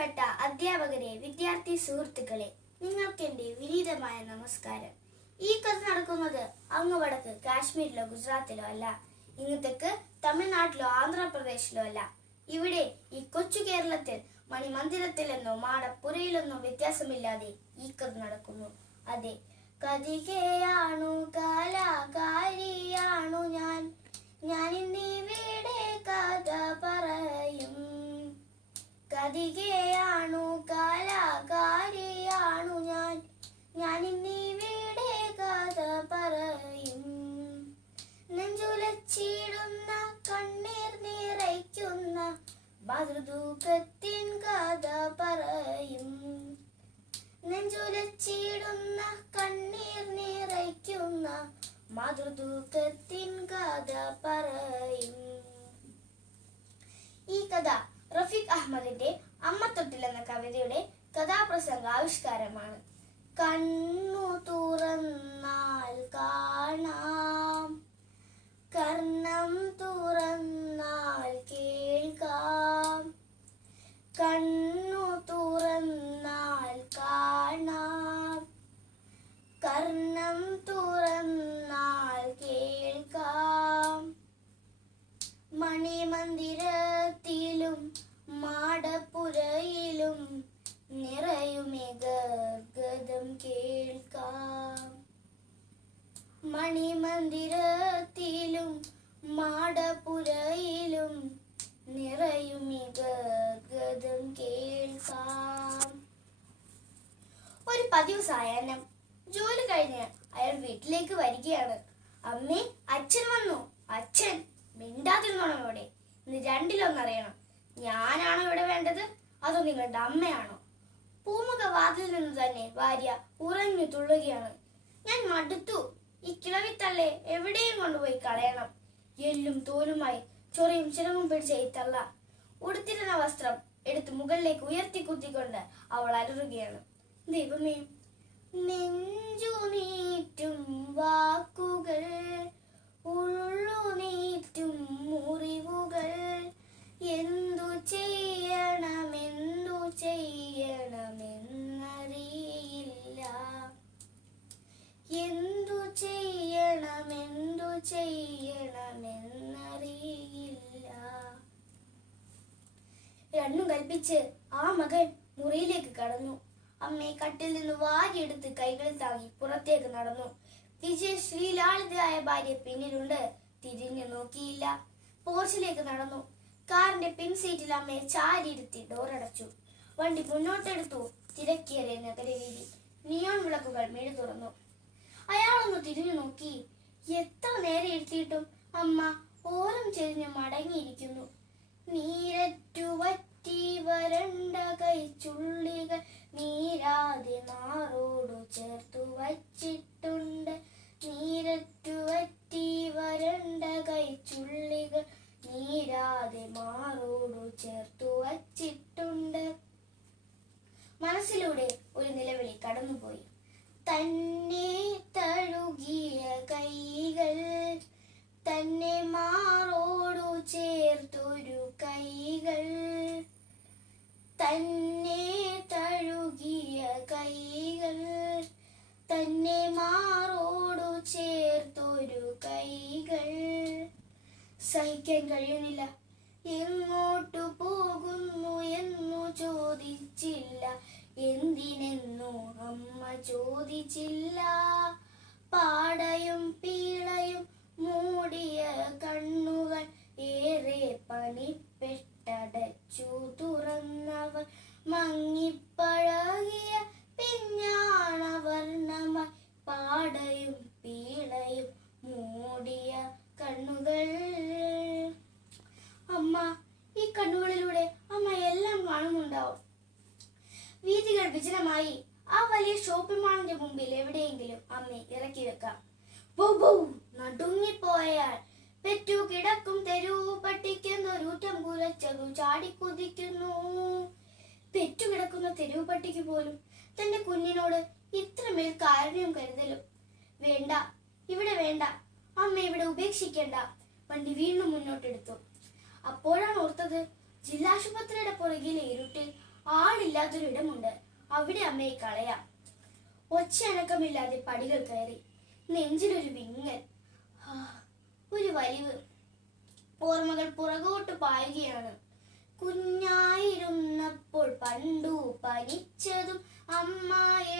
ബഹുമാനപ്പെട്ട അധ്യാപകരെ, വിദ്യാർത്ഥി സുഹൃത്തുക്കളെ, നിങ്ങൾക്ക് എൻ്റെ വിനീതമായ നമസ്കാരം. ഈ കഥ നടക്കുന്നത് അങ്ങ് വടക്ക് കാശ്മീരിലോ ഗുജറാത്തിലോ അല്ല, ഇങ്ങ് തെക്ക് തമിഴ്നാട്ടിലോ ആന്ധ്രാപ്രദേശിലോ അല്ല. ഇവിടെ ഈ കൊച്ചു കേരളത്തിൽ മണിമന്ദിരത്തിലെന്നോ മാടപ്പുരയിലെന്നോ വ്യത്യാസമില്ലാതെ ഈ കഥ നടക്കുന്നു. അതെ, കഥികയാണു കലാകാരിയാണു ഞാൻ, ഞാനിന്നിവിടെ കഥ പറയും. കഥികയാണു കലാകാരിയാണു ഞാൻ, ഞാനിന്നിവിടെ കഥ പറയും. നെഞ്ചുലച്ചിടുന്ന കണ്ണീർ നിറയ്ക്കുന്ന മാതൃദുഃഖത്തിൻ കഥ പറയും. നെഞ്ചുലച്ചിടുന്ന കണ്ണീർ നിറയ്ക്കുന്ന മാതൃദുഃഖത്തിൻ കഥ പറയും. ഈ കഥ റഫീഖ് അഹമ്മദിന്റെ അമ്മത്തൊട്ടിൽ എന്ന കവിതയുടെ കഥാപ്രസംഗ ആവിഷ്കാരമാണ്. കണ്ണു തുറന്നാൽ കാണാം, കർണം തുറന്നാൽ കേൾക്കാം. കണ്ണു തുറന്നാൽ കാണാം, കർണം തുറന്നാൽ കേൾക്കാം. മണിമന്ദിരത്തിലും മാടപ്പുരയിലും നിറയുമേ ഗദ്ഗതം കേൾക്കാം. മണിമന്ദിരത്തിലും മാടപ്പുരയിലും നിറയുമേ ഗദ്ഗതം കേൾക്കാം. ഒരു പതിവ് സായാഹ്നം ജോലി കഴിഞ്ഞ് അയാൾ വീട്ടിലേക്ക് വരികയാണ്. അമ്മേ, അച്ഛൻ വന്നു. അച്ഛൻ മിണ്ടാതിരുന്നോണം. ഇവിടെ ഇന്ന് രണ്ടിലൊന്നറിയണം, ഞാനാണോ ഇവിടെ വേണ്ടത് അതോ നിങ്ങളുടെ അമ്മയാണോ? പൂമുഖ വാതിൽ നിന്ന് തന്നെ ഭാര്യ ഉറഞ്ഞു തുള്ളുകയാണ്. ഞാൻ മടുത്തു. ഈ കിളവിത്തള്ളെ എവിടെയും കൊണ്ടുപോയി കളയണം. എല്ലും തോലുമായി ചൊറിയും ചിറകും പിടിച്ച ഈ തള്ള ഉടുത്തിരുന്ന വസ്ത്രം എടുത്ത് മുകളിലേക്ക് ഉയർത്തി കുത്തിക്കൊണ്ട് അവൾ അലറുകയാണ്. ദൈവമേ, നെഞ്ചു നീറ്റും വാക്കുകൾ, ഉള്ളു നീറ്റും മുറിവുകൾ, എന്തു ചെയ്യണമെന്നറിയില്ല, എന്തു ചെയ്യണമെന്നറിയില്ല. രണ്ടും കൽപ്പിച്ച് ആ മകൻ മുറിയിലേക്ക് കടന്നു. അമ്മയെ കട്ടിൽ നിന്ന് വാരിയെടുത്ത് കൈകളിൽ താങ്ങി പുറത്തേക്ക് നടന്നു. ശ്രീലാളിതയായ ഭാര്യ പിന്നിലുണ്ട്. തിരിഞ്ഞു നോക്കിയില്ല. പോർച്ചിലേക്ക് നടന്നു. കാറിന്റെ പിൻസീറ്റിൽ അമ്മയെ ചാരിയിരുത്തി ഡോറടച്ചു. വണ്ടി മുന്നോട്ടെടുത്തു. തിരക്കേറിയ നഗരവീതി. നിയോൺ വിളക്കുകൾ മിഴി തുറന്നു. അയാളൊന്ന് തിരിഞ്ഞു നോക്കി. എത്ര നേരെ ഇരുത്തിയിട്ടും അമ്മ ഓരം ചെരിഞ്ഞ് മടങ്ങിയിരിക്കുന്നു. നീരറ്റു വറ്റി വരണ്ട കൈച്ചുള്ളികൾ നീരാതെ മാറോടു ചേർത്തു വച്ചിട്ടുണ്ട്. നീരറ്റു വറ്റി വരണ്ട കൈച്ചുള്ളികൾ നീരാതെ മാറോടു ചേർത്തു വച്ചിട്ടുണ്ട്. മനസ്സിലൂടെ ഒരു നിലവിളി കടന്നുപോയി. തന്നെ തഴുകിയ കൈകൾ, തന്നെ മാറോടു ചേർത്തൊരു കൈകൾ, തന്നെ തഴുകിയ കൈകൾ, തന്നെ മാറോടു ചേർത്തൊരു കൈകൾ. സഹിക്കാൻ കഴിയുന്നില്ല. എങ്ങോട്ടു പോകുന്നു എന്നു ചോദിച്ചില്ല, എന്തിനെന്നു അമ്മ ചോദിച്ചില്ല. പാടയും പീളയും മൂടിയ കണ്ണുകൾ ഏറെ പണിപ്പെട്ടടച്ചു തുറന്നവർ, മങ്ങിപ്പഴകിയ പിഞ്ഞാണ വർണ്ണമായി പാടയും പീളയും മൂടിയ കണ്ണുകൾ. അമ്മ, ഈ കണ്ണുകളിലൂടെ അമ്മ എല്ലാം കാണുന്നുണ്ടാവും. വീഥികൾ വിജനമായി. ആ വലിയ ഷോപ്പിംഗ് മാളിന്റെ മുമ്പിൽ എവിടെയെങ്കിലും അമ്മയെ ഇറക്കി വെക്കാം. നടുങ്ങിപ്പോയാൽ പെറ്റു കിടക്കും തെരുവു പട്ടിക്കെന്നൊരൂറ്റം കുലച്ചതു ചാടിക്കുതിക്കുന്നു. പെറ്റുകിടക്കുന്ന തെരുവു പട്ടിക്ക് പോലും തന്റെ കുഞ്ഞിനോട് ഇത്രമേൽ കാരുണ്യം കരുതലും. വേണ്ട, ഇവിടെ വേണ്ട, അമ്മ ഇവിടെ ഉപേക്ഷിക്കേണ്ട. വണ്ടി വീണ്ടും മുന്നോട്ടെടുത്തു. അപ്പോഴാണ് ഓർത്തത്, ജില്ലാശുപത്രിയുടെ പുറകിലെ ഇരുട്ടിൽ ആളില്ലാത്തൊരിടമുണ്ട്, അവിടെ അമ്മയെ കളയാം. ഒച്ചയനക്കമില്ലാതെ പടികൾ കയറി. നെഞ്ചിലൊരു വിങ്ങൽ, ഒരു വലിവ്. ഓർമ്മകൾ പുറകോട്ട് പായുകയാണ്. കുഞ്ഞായിരുന്നപ്പോൾ പണ്ടു പനിച്ചതും അമ്മ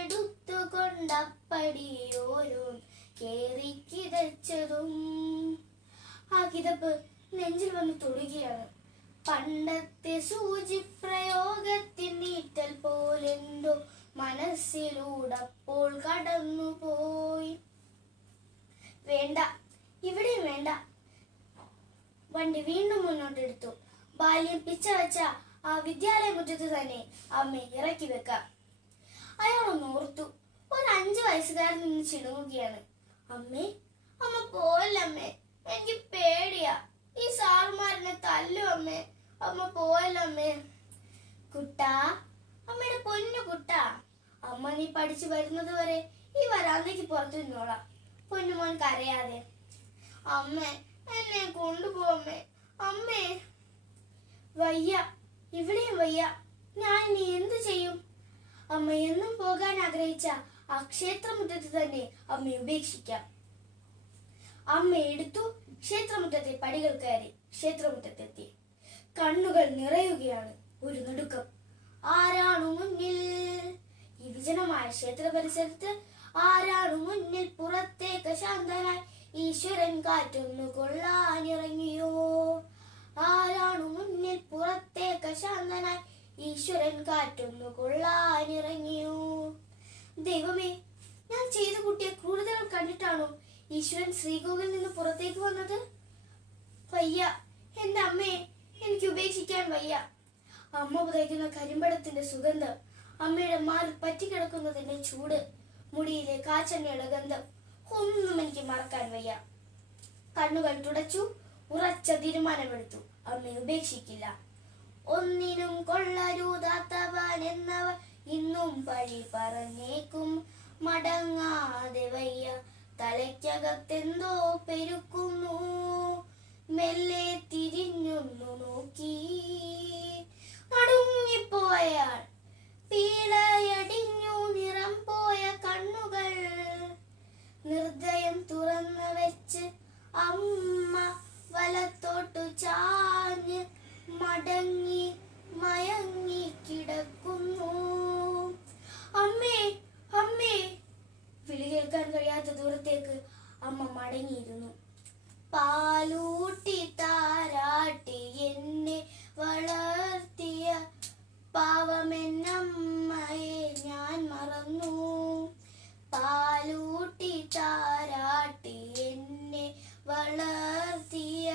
എടുത്തുകൊണ്ടപ്പടിയോരും കേറി കിതച്ചതും. ആ കിതപ്പ് നെഞ്ചിൽ വന്ന് തൊടുകയാണ്. പണ്ടത്തെ സൂചിപ്രയോഗത്തിൻ നീറ്റൽ പോലെന്തോ മനസ്സിലൂടപ്പോൾ കടന്നുപോയി. വേണ്ട, ഇവിടെയും വേണ്ട. വണ്ടി വീണ്ടും മുന്നോട്ടെടുത്തു. ബാല്യം പിച്ചവച്ച ആ വിദ്യാലയ മുറ്റത്ത് തന്നെ അമ്മയെ ഇറക്കി വെക്കാം. അയാളൊന്ന് ഓർത്തു. ഒരു 5 വയസ്സുകാരൻ നിന്ന് ചിണുങ്ങുകയാണ്. അമ്മേ, അമ്മ പോവല്ലമ്മേ, എനിക്ക് പേടിയാ. ഈ സാറുമാരനെ തല്ലും അമ്മേ. അമ്മ പോവല്ലമ്മേ. കുട്ടാ, അമ്മയുടെ പൊന്നു കുട്ടാ, അമ്മ നീ പഠിച്ചു വരുന്നത് വരെ ഈ വരാന്തയ്ക്ക് പുറത്തു നിന്നോളാം. പൊന്നുമോൻ കരയാതെ. അമ്മേ, എന്നെ കൊണ്ടുപോമ്മേ. അമ്മേ. വയ്യ, ഇവിടെയും വയ്യ. ഞാൻ ഇനി എന്തു ചെയ്യും? അമ്മ എന്നും പോകാൻ ആഗ്രഹിച്ച ആ ക്ഷേത്രമുറ്റത്ത് തന്നെ അമ്മയെ ഉപേക്ഷിക്കാം. അമ്മ എടുത്തു. ക്ഷേത്രമുറ്റത്തെ പടികൾ കയറി ക്ഷേത്രമുറ്റത്തെത്തി. കണ്ണുകൾ നിറയുകയാണ്. ഒരു നടുക്കം. ആരാണു മുന്നിൽ? ഈ വിജനമായ ക്ഷേത്ര പരിസരത്ത് ആരാണു മുന്നിൽ? പുറത്തേക്ക് ശാന്തനായി ഈശ്വരൻ കാറ്റൊന്നു കൊള്ളാനിറങ്ങിയോ? ആരാണു മുന്നിൽ? പുറത്തേക്ക് ശാന്തനായി ഈശ്വരൻ കാറ്റൊന്നു കൊള്ളാനിറങ്ങിയോ? ദൈവമേ, ഞാൻ ചെയ്തു കൂട്ടിയ ക്രൂരതകൾ കണ്ടിട്ടാണോ ഈശ്വരൻ ശ്രീകോവിൽ നിന്ന് പുറത്തേക്ക് വന്നത്? വയ്യ, എന്റെ അമ്മയെ എനിക്ക് ഉപേക്ഷിക്കാൻ വയ്യ. അമ്മ പുതയ്ക്കുന്ന കരിമ്പടത്തിന്റെ സുഗന്ധം, അമ്മയുടെ മാറിൽ പറ്റിക്കിടക്കുന്നതിന്റെ ചൂട്, മുടിയിലെ കാച്ചെണ്ണയുടെ ഗന്ധം, ഒന്നും എനിക്ക് മറക്കാൻ വയ്യ. കണ്ണുകൾ തുടച്ചു. ഉറച്ച തീരുമാനമെടുത്തു. അമ്മയെ ഉപേക്ഷിക്കില്ല. ഒന്നിനും കൊള്ളരുതാത്തവൻ എന്നവർ ഇന്നും പഴി പറഞ്ഞേക്കും. മടങ്ങാതെ വയ്യ, തലയ്ക്കകത്തെന്തോ പെരുക്കുന്നു. മെല്ലെ തിരിഞ്ഞൊന്നു നോക്കി. നടുങ്ങിപ്പോയാൽ പീളയടിഞ്ഞു നിറം പോയ കണ്ണുകൾ നിർദ്ദയം തുറന്നു വെച്ച് അമ്മ വലത്തോട്ടു ചാഞ്ഞ് മടങ്ങി മയങ്ങി കിടക്കുന്നു. അമ്മേ, അമ്മേ. വിളി കേൾക്കാൻ കഴിയാത്ത ദൂരത്തേക്ക് അമ്മ മടങ്ങിയിരുന്നു. പാലൂട്ടി താരാട്ടി എന്നെ വളർത്തിയ പാവമെന്നമ്മയെ ഞാൻ മറന്നു. പാലൂട്ടി താരാട്ടി എന്നെ വളർത്തിയ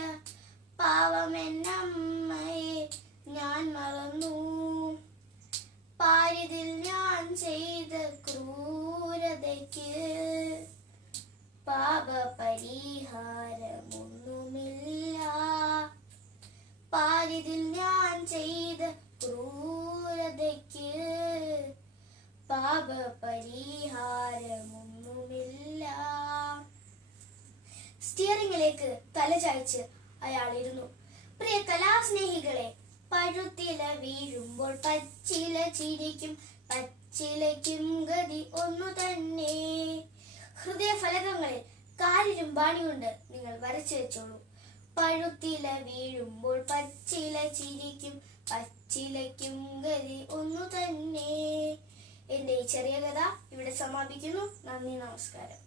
പാവമെന്നമ്മയെ ഞാൻ മറന്നു. പാരിതിൽ ഞാൻ ചെയ്ത ക്രൂരതയ്ക്ക് പാപപരിഹാരമൊന്നുമില്ല. പാരിതിൽ ഞാൻ ചെയ്ത ക്രൂരതയ്ക്ക് പാപപരിഹാരമൊന്നുമില്ല. സ്റ്റിയറിംഗിലേക്ക് തല ചായ്ച്ച് അയാൾ ഇരുന്നു. പ്രിയ കലാസ്നേഹികളെ, പഴുത്തില വീഴുമ്പോൾ പച്ചില ചിരിക്കും, പച്ചിലയ്ക്കും ഗതി ഒന്നു തന്നെ. ഹൃദയഫലകങ്ങളിൽ കാരിരുമ്പാണി കൊണ്ട് നിങ്ങൾ വരച്ചു വെച്ചോളൂ. പഴുത്തില വീഴുമ്പോൾ പച്ചില ചിരിക്കും, പച്ചിലയ്ക്കും ഗതി ഒന്നു തന്നെ. എന്റെ ഈ ചെറിയ കഥ ഇവിടെ സമാപിക്കുന്നു. നന്ദി, നമസ്കാരം.